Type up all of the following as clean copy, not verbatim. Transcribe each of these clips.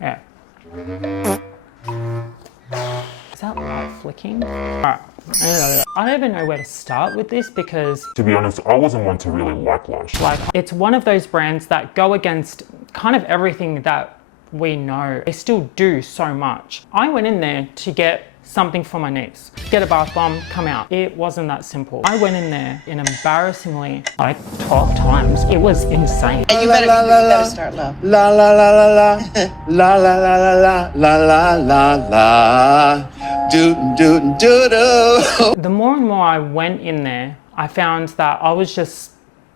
Yeah. Is that light flicking? Alright. I don't even know where to start with this because, to be honest, I wasn't one to really like Lush. like, it's one of those brands that go against kind of everything that we know. They still do so much. I went in there to get something for my niece. Get a bath bomb, come out. It wasn't that simple. I went in there in embarrassingly like 12 times. It was insane. You better start low. La la la la la la la la la la la la la do do do do. The more and more I went in there, I found that I was just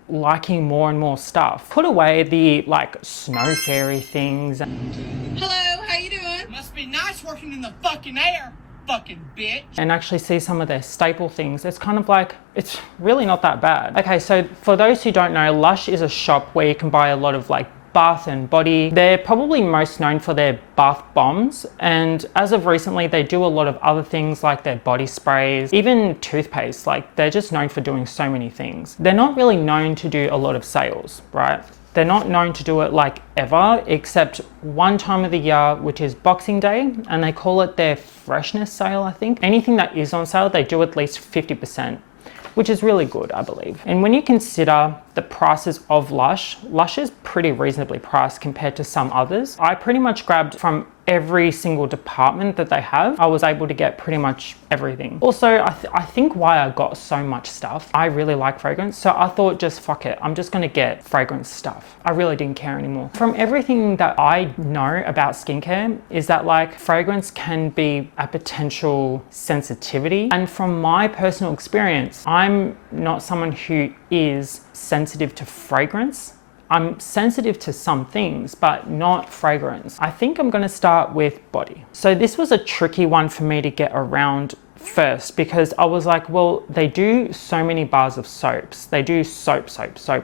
liking more and more stuff. Put away the like snow fairy things. Hello, how you doing? Must be nice working in the fucking air, fucking bitch. And actually see some of their staple things. It's kind of like, it's really not that bad. Okay, so for those who don't know, Lush is a shop where you can buy a lot of like bath and body. They're probably most known for their bath bombs, and as of recently they do a lot of other things like their body sprays, even toothpaste. Like, they're just known for doing so many things. They're not really known to do a lot of sales, right? They're not known to do it like ever, except one time of the year, which is Boxing Day, and they call it their Freshness sale, I think. Anything that is on sale, they do at least 50%. Which is really good, I believe. And when you consider the prices of Lush, Lush is pretty reasonably priced compared to some others. I pretty much grabbed from every single department that they have. I was able to get pretty much everything. Also, I think why I got so much stuff, I really like fragrance, so I thought just fuck it, I'm just gonna get fragrance stuff. I really didn't care anymore. From everything that I know about skincare is that like fragrance can be a potential sensitivity, and from my personal experience, I'm not someone who is sensitive to fragrance. I'm sensitive to some things, but not fragrance. I think I'm gonna start with body. So this was a tricky one for me to get around first because I was like, well, they do so many bars of soaps. They do soap,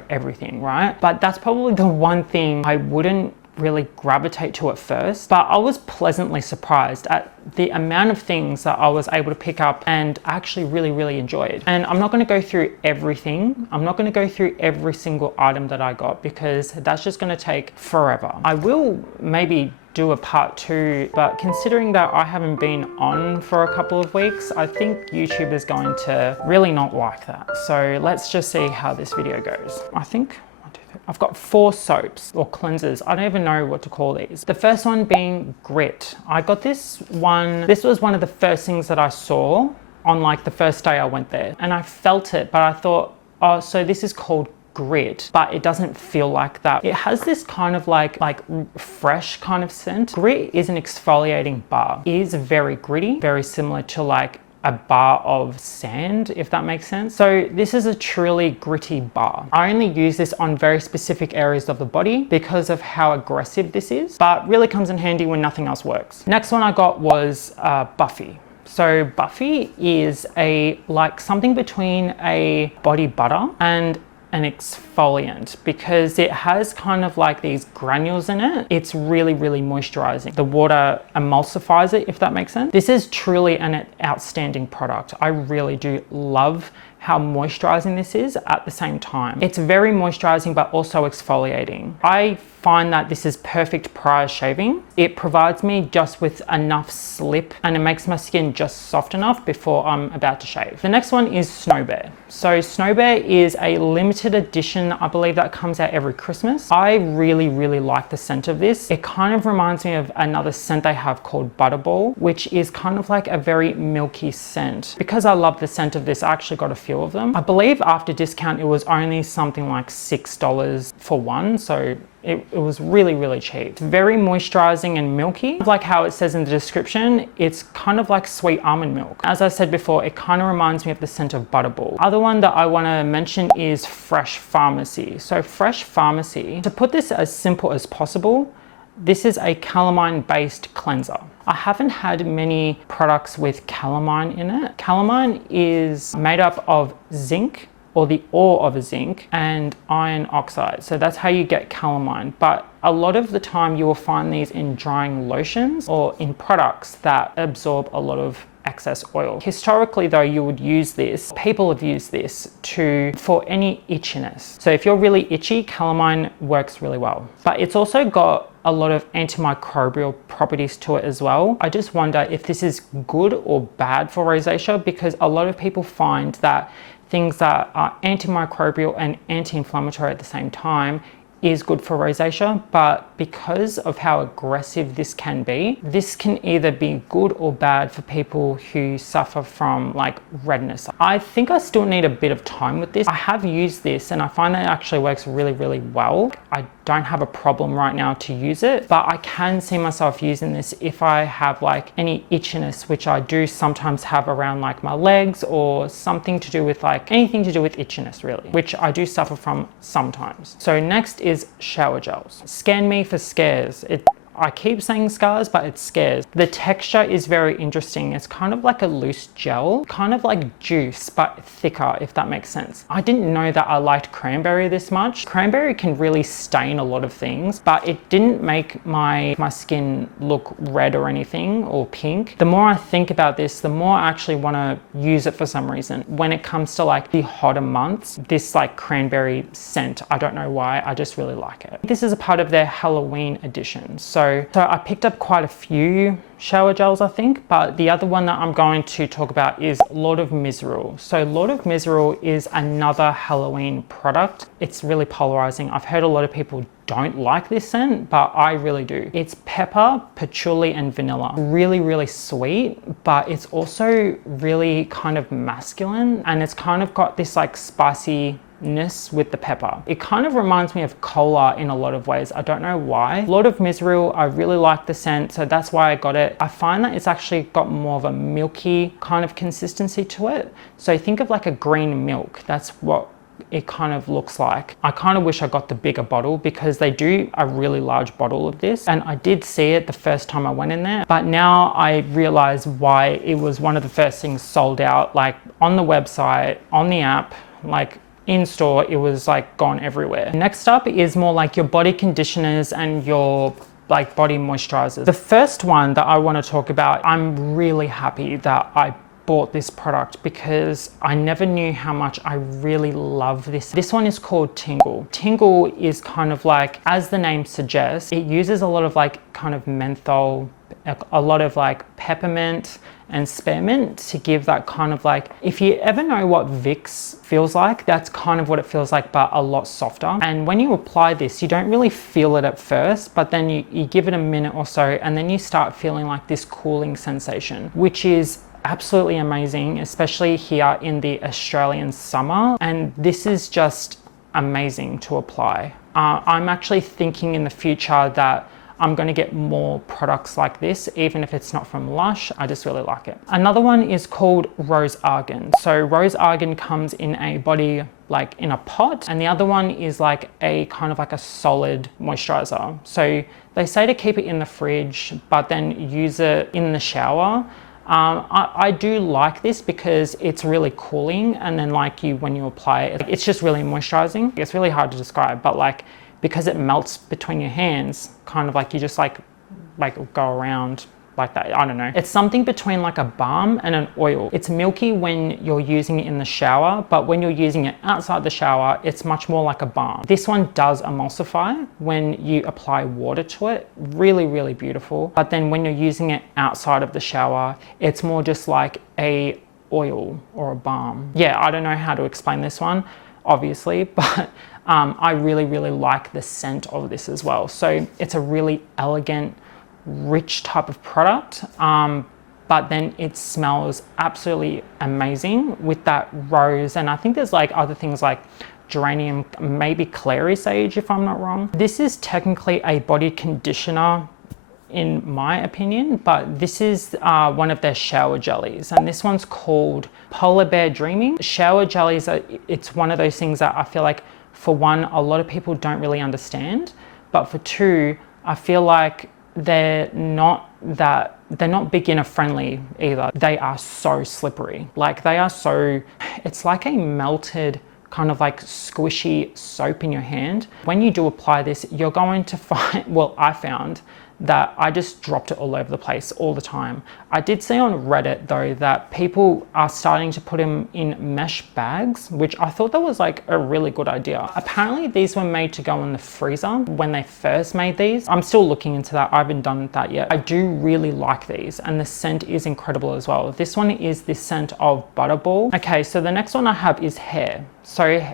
everything, right? But that's probably the one thing I wouldn't really gravitate to at first, but I was pleasantly surprised at the amount of things that I was able to pick up and actually really enjoyed. And I'm not going to go through everything. I'm not going to go through every single item that I got because that's just going to take forever. I will maybe do a part 2, but considering that I haven't been on for a couple of weeks, I think YouTube is going to really not like that. So let's just see how this video goes. I've got 4 soaps or cleansers. I don't even know what to call these. The first one being Grit. I got this one. This was one of the first things that I saw on like the first day I went there, and I felt it, but I thought, oh, so this is called Grit, but it doesn't feel like that. It has this kind of like fresh kind of scent. Grit is an exfoliating bar. It is very gritty, very similar to like a bar of sand, if that makes sense. So this is a truly gritty bar. I only use this on very specific areas of the body because of how aggressive this is, but really comes in handy when nothing else works. Next one I got was Buffy. So Buffy is like something between a body butter and an exfoliant because it has kind of like these granules in it. It's really moisturizing. The water emulsifies it, if that makes sense. This is truly an outstanding product. I really do love how moisturizing this is at the same time. It's very moisturizing but also exfoliating. I find that this is perfect prior shaving. It provides me just with enough slip and it makes my skin just soft enough before I'm about to shave. The next one is Snow Bear. So Snow Bear is a limited edition, I believe, that comes out every Christmas. I really like the scent of this. It kind of reminds me of another scent they have called Butterball, which is kind of like a very milky scent. Because I love the scent of this, I actually got a few of them. I believe after discount, it was only something like $6 for one. So it was really cheap. It's very moisturizing and milky. Like how it says in the description, it's kind of like sweet almond milk. As I said before, it kind of reminds me of the scent of Butterball. Other one that I want to mention is Fresh Farmacy. So Fresh Farmacy, to put this as simple as possible, this is a calamine based cleanser. I haven't had many products with calamine in it. Calamine is made up of zinc, or the ore of a zinc, and iron oxide. So that's how you get calamine. But a lot of the time you will find these in drying lotions or in products that absorb a lot of excess oil. Historically though, you would use this, people have used this for any itchiness. So if you're really itchy, calamine works really well. But it's also got a lot of antimicrobial properties to it as well. I just wonder if this is good or bad for rosacea, because a lot of people find that things that are antimicrobial and anti-inflammatory at the same time is good for rosacea, but because of how aggressive this can be, this can either be good or bad for people who suffer from like redness. I think I still need a bit of time with this. I have used this and I find that it actually works really, really well. I don't have a problem right now to use it, but I can see myself using this if I have like any itchiness, which I do sometimes have around like my legs, or something to do with like anything to do with itchiness really, which I do suffer from sometimes. So next is shower gels. Scan me for scares. I keep saying scars, but it's scares. The texture is very interesting. It's kind of like a loose gel, kind of like juice, but thicker, if that makes sense. I didn't know that I liked cranberry this much. Cranberry can really stain a lot of things, but it didn't make my skin look red or anything, or pink. The more I think about this, the more I actually want to use it for some reason. When it comes to like the hotter months, this like cranberry scent, I don't know why, I just really like it. This is a part of their Halloween edition. So I picked up quite a few shower gels, I think, but the other one that I'm going to talk about is Lord of Misrule. So Lord of Misrule is another Halloween product. It's really polarizing. I've heard a lot of people don't like this scent, but I really do. It's pepper, patchouli, and vanilla. Really, really sweet, but it's also really kind of masculine, and it's kind of got this like spicy with the pepper. It kind of reminds me of cola in a lot of ways. I don't know why. Lord of Misrule, I really like the scent, so that's why I got it. I find that it's actually got more of a milky kind of consistency to it. So think of like a green milk. That's what it kind of looks like. I kind of wish I got the bigger bottle, because they do a really large bottle of this, and I did see it the first time I went in there, but now I realize why it was one of the first things sold out, like on the website, on the app, like in store, it was like gone everywhere. Next up is more like your body conditioners and your like body moisturizers. The first one that I want to talk about, I'm really happy that I bought this product, because I never knew how much I really love this. This one is called Tingle. Tingle is kind of like, as the name suggests, it uses a lot of like kind of menthol, a lot of like peppermint and spearmint to give that kind of like, if you ever know what Vicks feels like, that's kind of what it feels like, but a lot softer. And when you apply this, you don't really feel it at first, but then you give it a minute or so, and then you start feeling like this cooling sensation, which is absolutely amazing, especially here in the Australian summer. And this is just amazing to apply. I'm actually thinking in the future that I'm going to get more products like this, even if it's not from Lush. I just really like it. Another one is called Rose Argan. So Rose Argan comes in a body, like in a pot, and the other one is like a kind of like a solid moisturizer. So they say to keep it in the fridge, but then use it in the shower. I do like this because it's really cooling, and then like when you apply it, it's just really moisturizing. It's really hard to describe, but like, because it melts between your hands, kind of like you just like go around like that. I don't know. It's something between like a balm and an oil. It's milky when you're using it in the shower, but when you're using it outside the shower, it's much more like a balm. This one does emulsify when you apply water to it. Really, really beautiful. But then when you're using it outside of the shower, it's more just like a oil or a balm. Yeah, I don't know how to explain this one, obviously, but I really, really like the scent of this as well. So it's a really elegant, rich type of product, but then it smells absolutely amazing with that rose. And I think there's like other things like geranium, maybe clary sage, if I'm not wrong. This is technically a body conditioner in my opinion, but this is one of their shower jellies, and this one's called Polar Bear Dreaming. Shower jellies, it's one of those things that I feel like, for one, a lot of people don't really understand, but for two, I feel like they're not beginner friendly either. They are so slippery. Like they are so, it's like a melted kind of like squishy soap in your hand. When you do apply this, you're going to find, well, I found that I just dropped it all over the place all the time. I did see on Reddit though that people are starting to put them in mesh bags, which I thought that was like a really good idea. Apparently these were made to go in the freezer when they first made these. I'm still looking into that. I haven't done that yet. I do really like these and the scent is incredible as well. This one is the scent of Butterball. Okay, so the next one I have is hair. So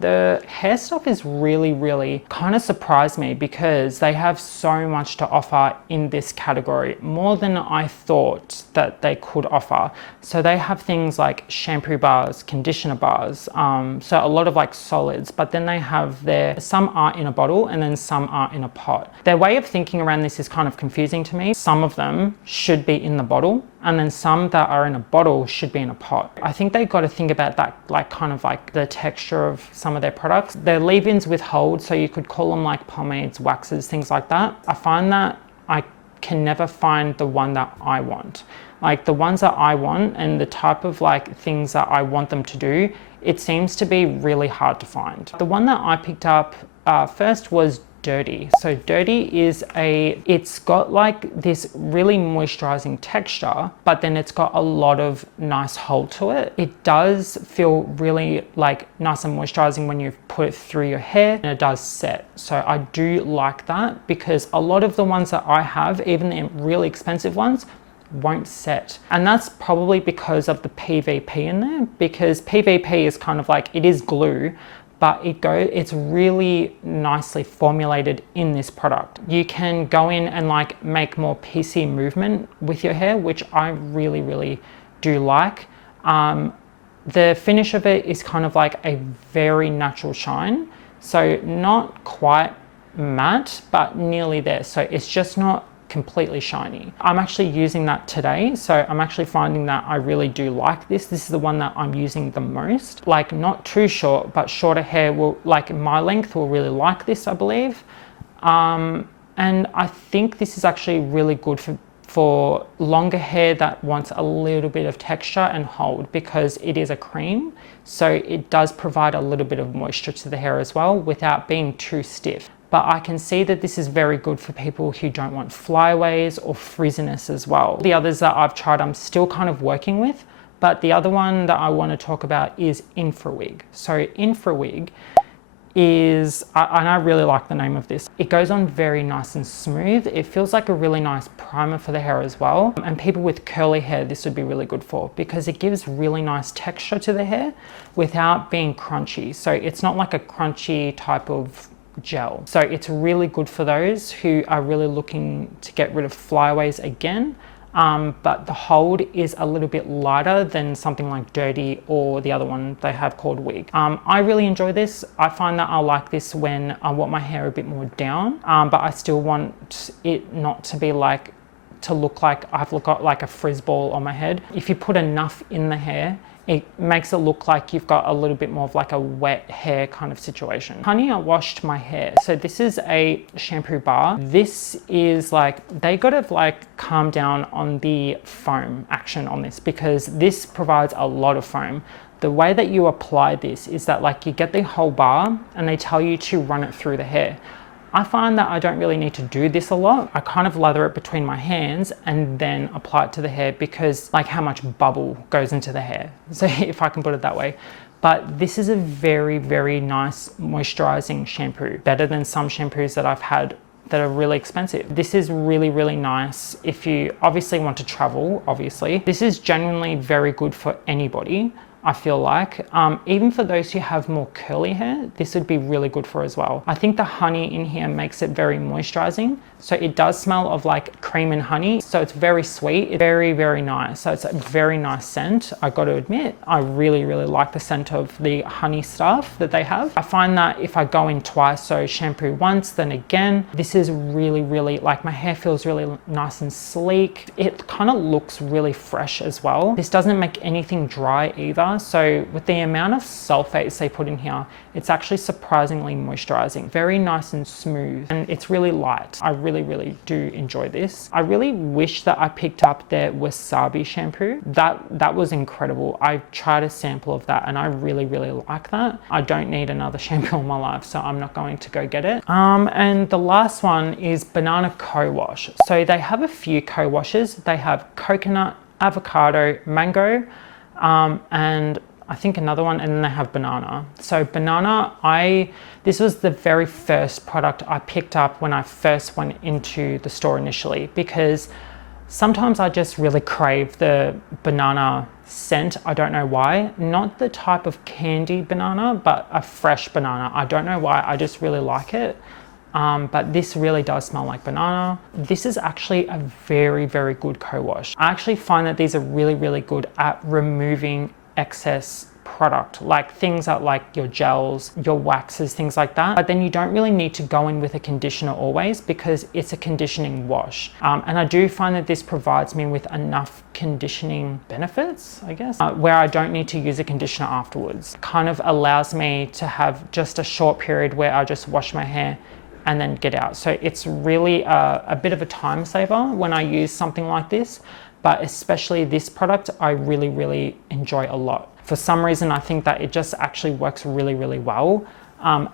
the hair stuff is really kind of surprised me because they have so much to offer in this category, more than I thought that they could offer. So they have things like shampoo bars, conditioner bars, so a lot of like solids, but then they have some are in a bottle and then some are in a pot. Their way of thinking around this is kind of confusing to me. Some of them should be in the bottle and then some that are in a bottle should be in a pot. I think they got to think about that, like kind of like the texture of some of their products. Their leave-ins withhold, so you could call them like pomades, waxes, things like that. I find that I can never find the one that I want. Like the ones that I want and the type of like things that I want them to do, it seems to be really hard to find. The one that I picked up first was Dirty. So Dirty is it's got like this really moisturizing texture, but then it's got a lot of nice hold to it. It does feel really like nice and moisturizing when you put it through your hair, and it does set. So I do like that because a lot of the ones that I have, even the really expensive ones, won't set. And that's probably because of the PVP in there, because PVP is kind of like, it is glue, but it's really nicely formulated in this product. You can go in and like make more piecey movement with your hair, which I really do like. The finish of it is kind of like a very natural shine. So not quite matte, but nearly there. So it's just not completely shiny. I'm actually using that today, so I'm actually finding that I really do like this. This is the one that I'm using the most. Like not too short, but shorter hair will, like my length, will really like this, I believe. And I think this is actually really good for longer hair that wants a little bit of texture and hold, because it is a cream, so it does provide a little bit of moisture to the hair as well without being too stiff. But I can see that this is very good for people who don't want flyaways or frizziness as well. The others that I've tried, I'm still kind of working with, but the other one that I want to talk about is Infra Wig. So Infra Wig is, and I really like the name of this, it goes on very nice and smooth. It feels like a really nice primer for the hair as well. And people with curly hair, this would be really good for, because it gives really nice texture to the hair without being crunchy. So it's not like a crunchy type of gel. So it's really good for those who are really looking to get rid of flyaways again, but the hold is a little bit lighter than something like Dirty or the other one they have called Wig. I really enjoy this. I find that I like this when I want my hair a bit more down, but I still want it not to be like, to look like I've got like a frizz ball on my head. If you put enough in the hair, it makes it look like you've got a little bit more of like a wet hair kind of situation. Honey, I washed my hair. So this is a shampoo bar. This is like, they got to like calm down on the foam action on this, because this provides a lot of foam. The way that you apply this is that like you get the whole bar and they tell you to run it through the hair. I find that I don't really need to do this a lot. I kind of lather it between my hands and then apply it to the hair, because like how much bubble goes into the hair. So if I can put it that way. But this is a very nice moisturizing shampoo, better than some shampoos that I've had that are really expensive. This is really nice if you obviously want to travel, obviously. This is genuinely very good for anybody, I feel like. Even for those who have more curly hair, this would be really good for as well. I think the honey in here makes it very moisturizing. So it does smell of like cream and honey. So it's very sweet, it's very nice. So it's a very nice scent, I got to admit. I really like the scent of the honey stuff that they have. I find that if I go in twice, so shampoo once, then again, this is really like, my hair feels really nice and sleek. It kind of looks really fresh as well. This doesn't make anything dry either. water. So with the amount of sulfates they put in here, it's actually surprisingly moisturizing. Very nice and smooth, and it's really light. I really do enjoy this. I really wish that I picked up their Wasabi shampoo. That was incredible. I tried a sample of that and I really like that. I don't need another shampoo in my life, so I'm not going to go get it. And the last one is banana co-wash. So they have a few co-washes. They have coconut, avocado, mango, and I think another one, and then they have banana. So banana, this was the very first product I picked up when I first went into the store initially, because sometimes I just really crave the banana scent. I don't know why. Not the type of candy banana, but a fresh banana. I don't know why, I just really like it. But this really does smell like banana. This is actually a very good co-wash. I actually find that these are really good at removing excess product, like things that like your gels, your waxes, things like that. But then you don't really need to go in with a conditioner always, because it's a conditioning wash. And I do find that this provides me with enough conditioning benefits, I guess, where I don't need to use a conditioner afterwards. Kind of allows me to have just a short period where I just wash my hair and then get out. So it's really a bit of a time saver when I use something like this, but especially this product I really enjoy a lot. For some reason, I think that it just actually works really well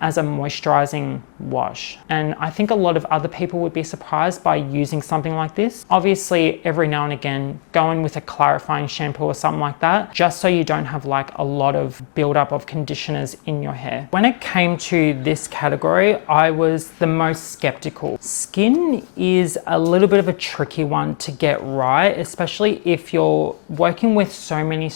as a moisturizing wash. And I think a lot of other people would be surprised by using something like this. Obviously, every now and again, go in with a clarifying shampoo or something like that, just so you don't have like a lot of buildup of conditioners in your hair. When it came to this category, I was the most skeptical. Skin is a little bit of a tricky one to get right, especially if you're working with so many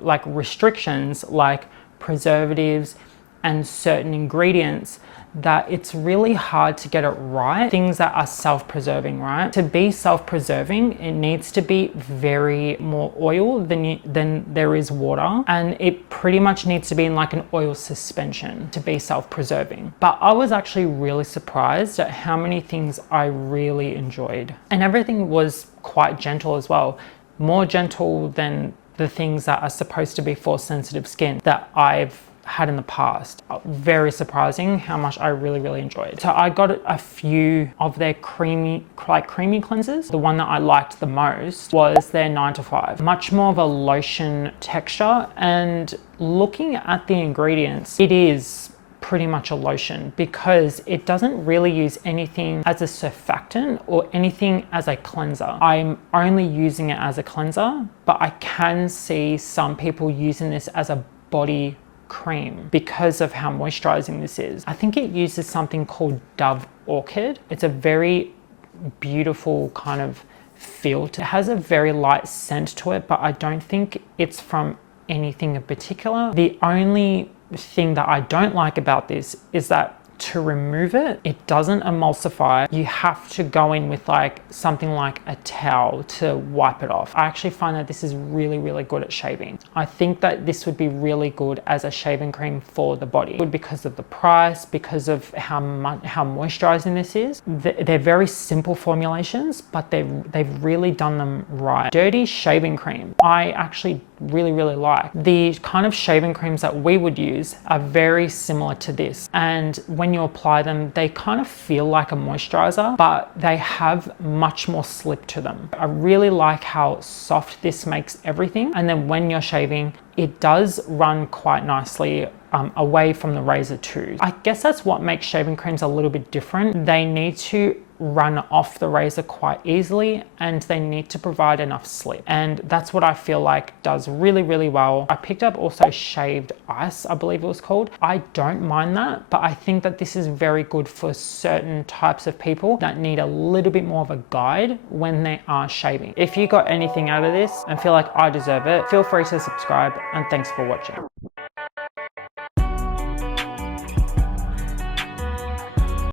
like restrictions, like preservatives and certain ingredients, that it's really hard to get it right. Things that are self-preserving, right? To be self-preserving, it needs to be very more oil than there is water. And it pretty much needs to be in like an oil suspension to be self-preserving. But I was actually really surprised at how many things I really enjoyed. And everything was quite gentle as well. More gentle than the things that are supposed to be for sensitive skin that I've had in the past. Very surprising how much I really enjoyed. So I got a few of their creamy cleansers. The one that I liked the most was their 9 to 5. Much more of a lotion texture, and looking at the ingredients, it is pretty much a lotion because it doesn't really use anything as a surfactant or anything as a cleanser. I'm only using it as a cleanser, but I can see some people using this as a body cream because of how moisturizing this is. I think it uses something called Dove Orchid. It's a very beautiful kind of feel. It has a very light scent to it, but I don't think it's from anything in particular. The only thing that I don't like about this is that to remove it, it doesn't emulsify. You have to go in with like something like a towel to wipe it off. I actually find that this is really good at shaving. I think that this would be really good as a shaving cream for the body, because of the price, because of how moisturizing this is. They're very simple formulations, but they've really done them right. Dirty shaving cream, I actually really like. The kind of shaving creams that we would use are very similar to this, and when you apply them, they kind of feel like a moisturizer, but they have much more slip to them. I really like how soft this makes everything, and then when you're shaving, it does run quite nicely away from the razor too. I guess that's what makes shaving creams a little bit different. They need to run off the razor quite easily, and they need to provide enough slip, and that's what I feel like does really well. I picked up also shaved ice, I believe it was called. I don't mind that, but I think that this is very good for certain types of people that need a little bit more of a guide when they are shaving. If you got anything out of this and feel like I deserve it, feel free to subscribe, and thanks for watching.